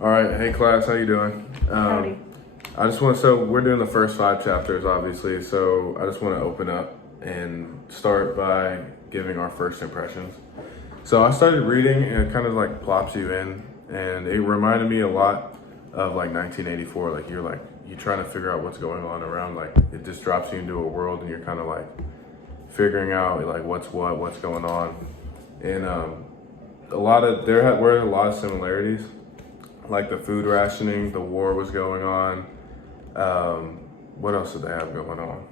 All right, hey class, how you doing? Howdy. I just want to, so we're doing the first 5 chapters, obviously, so I just want to open up and start by giving our first impressions. So I started reading and it kind of like plops you in, and it reminded me a lot of like 1984. Like you're trying to figure out what's going on around, like it just drops you into a world and you're kind of like figuring out like what's going on. And were a lot of similarities, like the food rationing, the war was going on. What else did they have going on?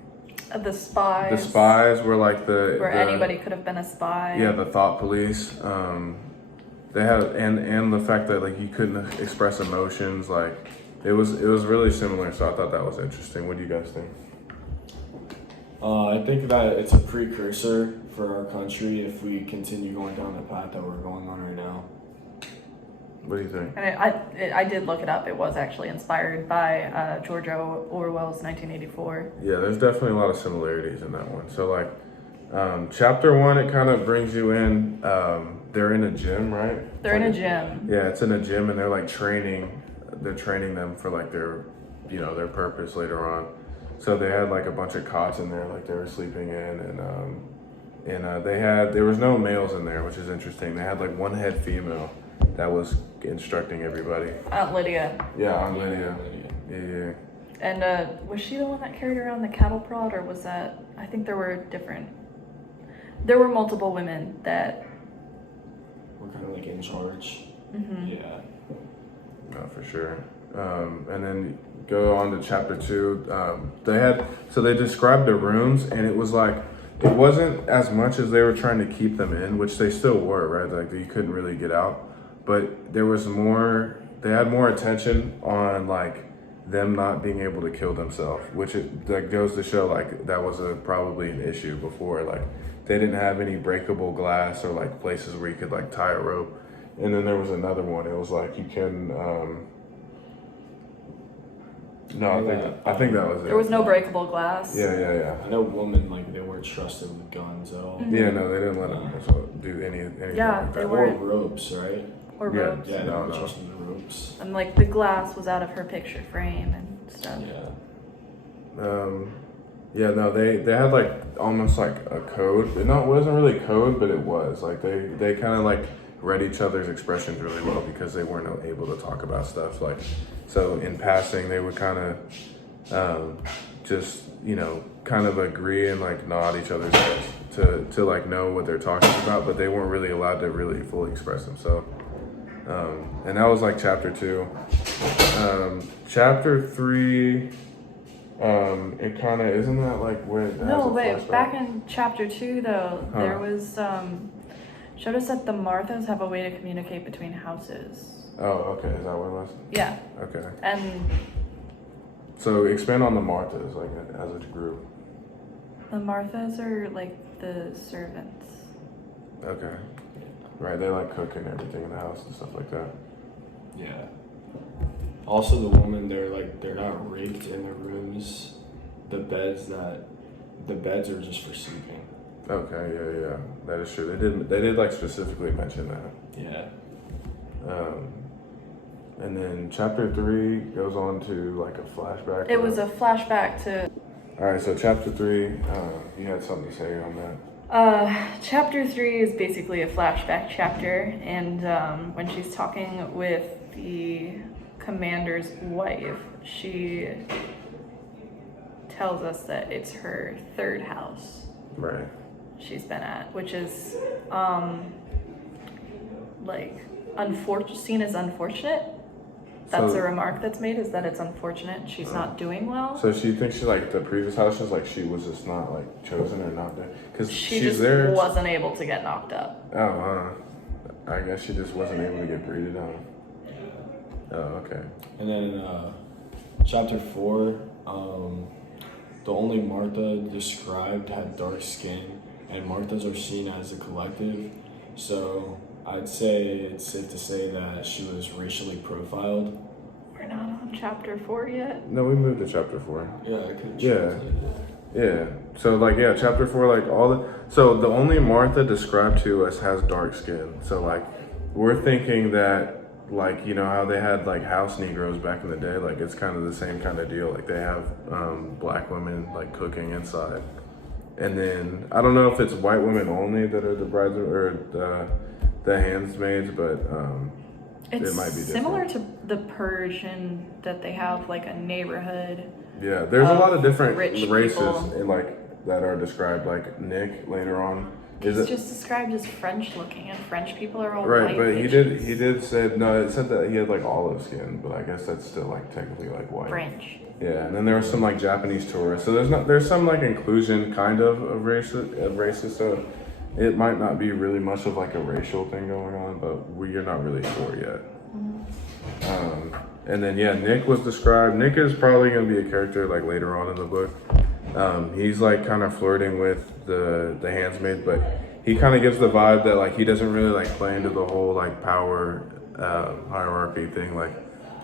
The spies. The spies were like where anybody could have been a spy. Yeah, the thought police. They had and the fact that like you couldn't express emotions, like it was really similar. So I thought that was interesting. What do you guys think? I think that it's a precursor for our country if we continue going down the path that we're going on right now. What do you think? And I did look it up. It was actually inspired by George Orwell's 1984. Yeah, there's definitely a lot of similarities in that one. So like, chapter 1, it kind of brings you in. They're in a gym, right? They're in a gym. Yeah, it's in a gym, and they're like training. They're training them for like their purpose later on. So they had like a bunch of cots in there, like they were sleeping in, and there was no males in there, which is interesting. They had like one head female that was instructing everybody. Aunt Lydia. Yeah, Aunt Lydia. Yeah. And was she the one that carried around the cattle prod, or was that? I think there were multiple women that We're kind of like in charge. Mm-hmm. Yeah. No, for sure. And then go on to chapter 2. They described the rooms, and it was like, it wasn't as much as they were trying to keep them in, which they still were, right? Like you couldn't really get out, but there was more. They had more attention on like them not being able to kill themselves, which that goes to show like that was probably an issue before. Like they didn't have any breakable glass or like places where you could like tie a rope. And then there was another one. It was like you can. No, I think that was it. there was no breakable glass. Yeah. I know women, like, they weren't trusted with guns at all. Mm-hmm. Yeah, no, they didn't let them do anything Yeah, like they that. were- Or ropes, right? Or Yeah. ropes. Yeah, they No, weren't no. trusted with ropes. And like the glass was out of her picture frame and stuff. Yeah. They had like almost like a code. No, it wasn't really code, but it was like they kind of like read each other's expressions really well because they weren't able to talk about stuff. Like, so in passing, they would kind of just kind of agree and like nod each other's heads to like know what they're talking about, but they weren't really allowed to really fully express themselves. And that was like chapter 2. Chapter 3, it kind of, isn't that like where it has No, a wait. flashback? Back in chapter 2, though, Huh. there was showed us that the Marthas have a way to communicate between houses. Oh, okay. Is that what it was? Yeah, Okay. and So expand on the Marthas, like as a group. the Marthas are like the servants. Okay. Right. They like cook and everything in the house and stuff like that. Yeah. Also, the women, they're not rigged in their rooms. The beds are just for sleeping. Okay. Yeah. That is true. They did like specifically mention that. Yeah. And then chapter 3 goes on to like a flashback. It was a flashback to All right. So chapter 3, you had something to say on that. chapter 3 is basically a flashback chapter, and when she's talking with the commander's wife, she tells us that it's her 3rd house Right. she's been at, which is like seen as unfortunate. That's So- a remark that's made, is that it's unfortunate she's not doing well. So she thinks she like the previous house is like she was just not like chosen or not there because She she's just there. wasn't able to get knocked up. Oh, I guess she just wasn't able to get breeded on. Oh, okay. And then chapter 4, the only Martha described had dark skin, and Marthas are seen as a collective. So I'd say it's safe to say that she was racially profiled. We're not on chapter 4 yet. No, we moved to chapter 4. Yeah, I could. Yeah. Yeah. So like chapter 4, like so the only Martha described to us has dark skin. So like we're thinking that like, you know how they had like house Negroes back in the day, like it's kind of the same kind of deal. Like they have black women like cooking inside, and then I don't know if it's white women only that are the brides or the handmaids, but It's it might be similar different. to the Persian that they have like a neighborhood. Yeah, there's a lot of different rich races people. in like that are described. Like Nick later on, He's just described as French looking, and French people are all right? white But bitches. he did say no. It said that he had like olive skin, but I guess that's still like technically like white. French. Yeah, and then there was some like Japanese tourists. So there's some like inclusion kind of racist. So it might not be really much of like a racial thing going on, but we're not really sure yet. And then yeah, Nick was described. Nick is probably gonna be a character like later on in the book. He's like kind of flirting with the handmaid, but he kind of gives the vibe that like he doesn't really like play into the whole like power hierarchy thing. Like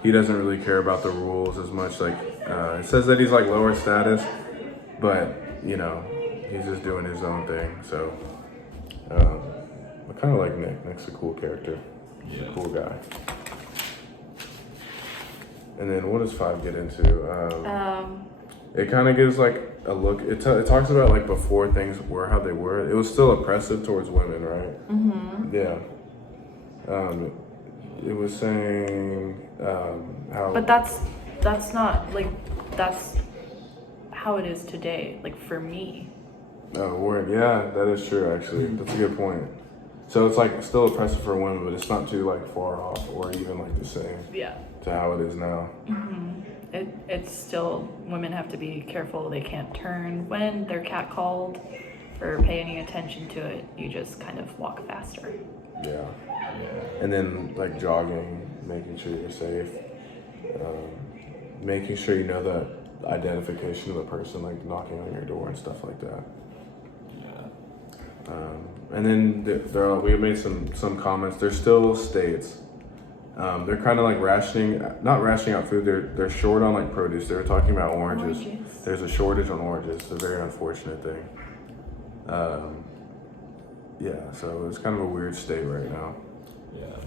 he doesn't really care about the rules as much. Like it says that he's like lower status, but you know he's just doing his own thing. So I kind of like Nick. Nick's a cool character. He's a cool guy. And then what does 5 get into? It kind of gives like a look. It talks about like before things were how they were. It was still oppressive towards women, right? Mm-hmm. Yeah. It was saying how. But that's not like that's how it is today. Like for me. Oh, word. Yeah, that is true. Actually, that's a good point. So it's like still oppressive for women, but it's not too like far off or even like the same. Yeah. To how it is now. It's still, women have to be careful. They can't turn when they're catcalled or pay any attention to it. You just kind of walk faster. Yeah. And then like jogging, making sure you're safe, making sure you know the identification of the person, like knocking on your door and stuff like that. Yeah. And then we made some comments. There's still states. They're kind of like not rationing out food. They're short on like produce. They were talking about oranges. There's a shortage on oranges. It's a very unfortunate thing. Yeah, so it's kind of a weird state right now. Yeah.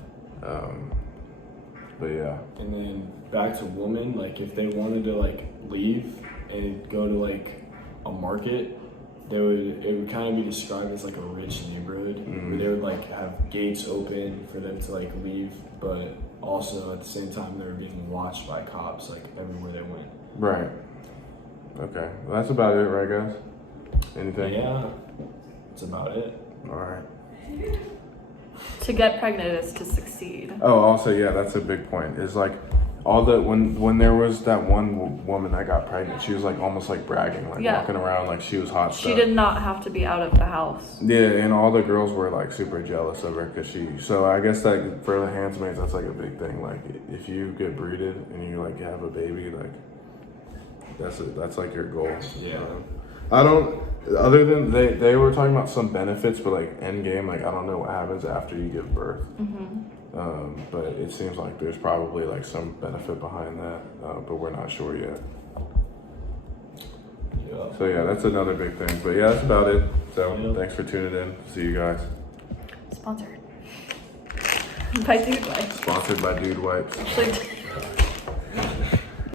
But yeah. And then back to women, like if they wanted to like leave and go to like a market, it would kind of be described as like a rich neighborhood where they would like have gates open for them to like leave, but also at the same time they were being watched by cops like everywhere they went. Right. Okay. Well, that's about it, right, guys? Anything? Yeah, that's about it. All right. To get pregnant is to succeed. Oh, also, yeah, that's a big point. Is like when there was that one woman that got pregnant, she was like almost like bragging, like walking around like she was hot stuff. She did not have to be out of the house. Yeah, and all the girls were like super jealous of her because so I guess like for the handmaids, that's like a big thing. Like if you get breeded and you like have a baby, like that's like your goal. Yeah. I don't. Other than they were talking about some benefits, but like end game, like I don't know what happens after you give birth. But it seems like there's probably like some benefit behind that, but we're not sure yet. Yeah. So yeah, that's another big thing. But yeah, that's about it. So thanks for tuning in. See you guys. Sponsored by Dude Wipes. Sponsored by Dude Wipes. Actually,